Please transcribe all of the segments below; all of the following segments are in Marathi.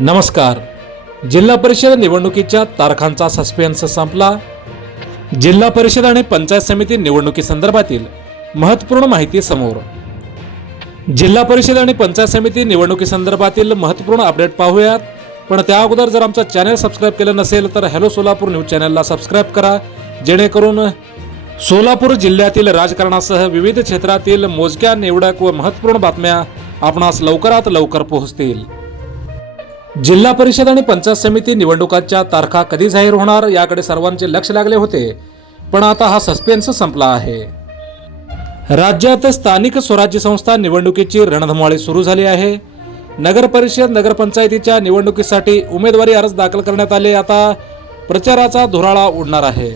नमस्कार. जिल्हा परिषद निवडणुकीच्या तारखांचा सस्पेन्स संपला. जिल्हा परिषद आणि पंचायत समिती निवडणुकीसंदर्भातील महत्त्वपूर्ण माहिती समोर. जिल्हा परिषद आणि पंचायत समिती निवडणुकीसंदर्भातील महत्त्वपूर्ण अपडेट पाहूयात. पण त्या अगोदर जर आमचं चॅनल सबस्क्राईब केलं नसेल तर हॅलो सोलापूर न्यूज चॅनलला सबस्क्राईब करा. जेणेकरून सोलापूर जिल्ह्यातील राजकारणासह विविध क्षेत्रातील मोजक्या निवडक व महत्त्वपूर्ण बातम्या आपणास लवकरात लवकर पोहोचतील. जिल्हा परिषद आणि पंचायत समिती निवडणुकांच्या तारखा कधी जाहीर होणार याकडे सर्वांचे लक्ष लागले होते पण आता हा सस्पेन्स संपला आहे. राज्यात स्थानिक स्वराज्य संस्था निवडणुकीची रणधुमाळी सुरू झाली आहे. नगर परिषद नगरपंचायतीच्या निवडणुकीसाठी उमेदवारी अर्ज दाखल करण्यात आले आता प्रचाराचा धुराळा उडणार आहे.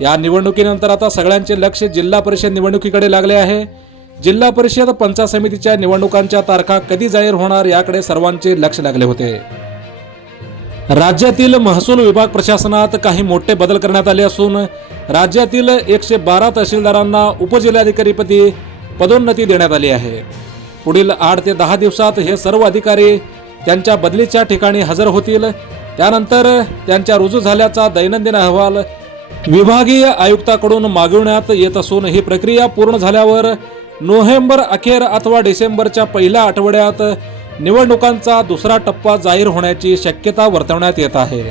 या निवडणुकीनंतर आता सगळ्यांचे लक्ष जिल्हा परिषद निवडणुकीकडे लागले आहे. जिल्हा परिषद पंचायत समितीच्या निवडणुकांच्या तारखा कधी जाहीर होणार याकडे सर्वांचे लक्ष लागले होते. राज्यातील महसूल विभाग प्रशासनात काही मोठे बदल करण्यात आले असून राज्यातील एकशे बारा तहसीलदारांना उपजिल्हाधिकारीपदी पदोन्नती देण्यात आली आहे. पुढील आठ ते दहा दिवसात हे सर्व अधिकारी त्यांच्या बदलीच्या ठिकाणी हजर होतील. त्यानंतर त्यांच्या रुजू झाल्याचा दैनंदिन अहवाल विभागीय आयुक्ताकडून मागविण्यात येत असून ही प्रक्रिया पूर्ण झाल्यावर नोव्हेंबर अखेर अथवा डिसेंबरच्या पहिल्या आठवड्यात निवडणुकांचा दुसरा टप्पा जाहीर होण्याची शक्यता वर्तवण्यात येत आहे.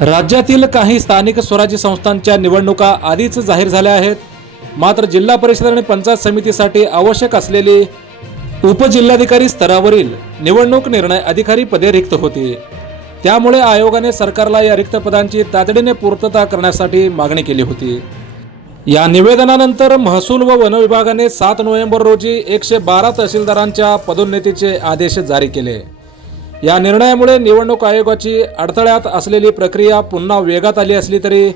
राज्यातील काही स्थानिक स्वराज्य संस्थांच्या निवडणुका आधीच जाहीर झाल्या आहेत. मात्र जिल्हा परिषद आणि पंचायत समितीसाठी आवश्यक असलेली उपजिल्हाधिकारी स्तरावरील निवडणूक निर्णय अधिकारी पदे रिक्त होती. त्यामुळे आयोगाने सरकारला या रिक्त पदांची तातडीने पूर्तता करण्यासाठी मागणी केली होती. या निवेदनानंतर महसूल व वन विभागाने सात नोव्हेंबर रोजी एकशे बारा तहसीलदारांच्या पदोन्नतीचे आदेश जारी केले. या निर्णयामुळे निवडणूक आयोगाची अडथळ्यात असलेली प्रक्रिया पुन्हा वेगात आली असली तरी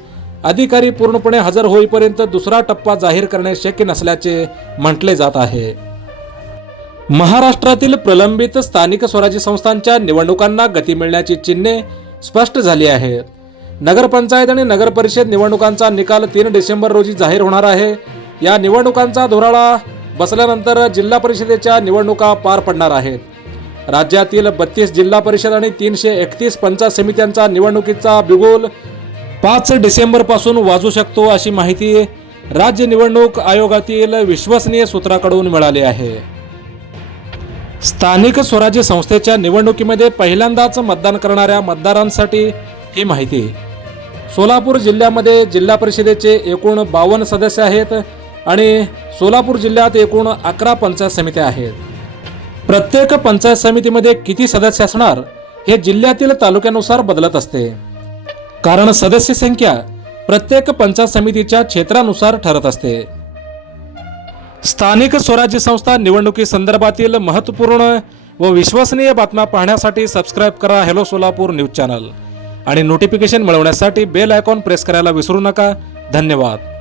अधिकारी पूर्णपणे हजर होईपर्यंत दुसरा टप्पा जाहीर करणे शक्य नसल्याचे म्हटले जात आहे. महाराष्ट्रातील प्रलंबित स्थानिक स्वराज्य संस्थांच्या निवडणुकांना गती मिळण्याची चिन्हे स्पष्ट झाली आहेत. नगरपंचायत आणि नगरपरिषद निवडणुकांचा निकाल तीन डिसेंबर रोजी जाहीर होणार आहे. या निवडणुकांचा धुराळा बसल्यानंतर जिल्हा परिषदेच्या निवडणुका पार पडणार आहेत. राज्यातील बत्तीस जिल्हा परिषद आणि तीनशे एकतीस पंचायत समित्यांचा निवडणुकीचा बिगुल पाच डिसेंबरपासून वाजू शकतो अशी माहिती राज्य निवडणूक आयोगातील विश्वसनीय सूत्राकडून मिळाली आहे. स्थानिक स्वराज्य संस्थेच्या निवडणुकीमध्ये पहिल्यांदाच मतदान करणाऱ्या मतदारांसाठी ही माहिती सोलापूर जिल्ह्यामध्ये जिल्हा परिषदेचे एकूण बावन्न सदस्य आहेत आणि सोलापूर जिल्ह्यात एकूण अकरा पंचायत समित्या आहेत. प्रत्येक पंचायत समितीमध्ये किती सदस्य असणार हे जिल्ह्यातील तालुक्यानुसार बदलत असते. कारण सदस्य संख्या प्रत्येक पंचायत समितीच्या क्षेत्रानुसार ठरत असते. स्थानिक स्वराज्य संस्था निवडणुकीसंदर्भातील महत्त्वपूर्ण व विश्वसनीय बातम्या पाहण्यासाठी सबस्क्राईब करा हॅलो सोलापूर न्यूज चॅनल आणि नोटिफिकेशन मिळवण्यासाठी बेल आयकॉन प्रेस करायला विसरू नका. धन्यवाद.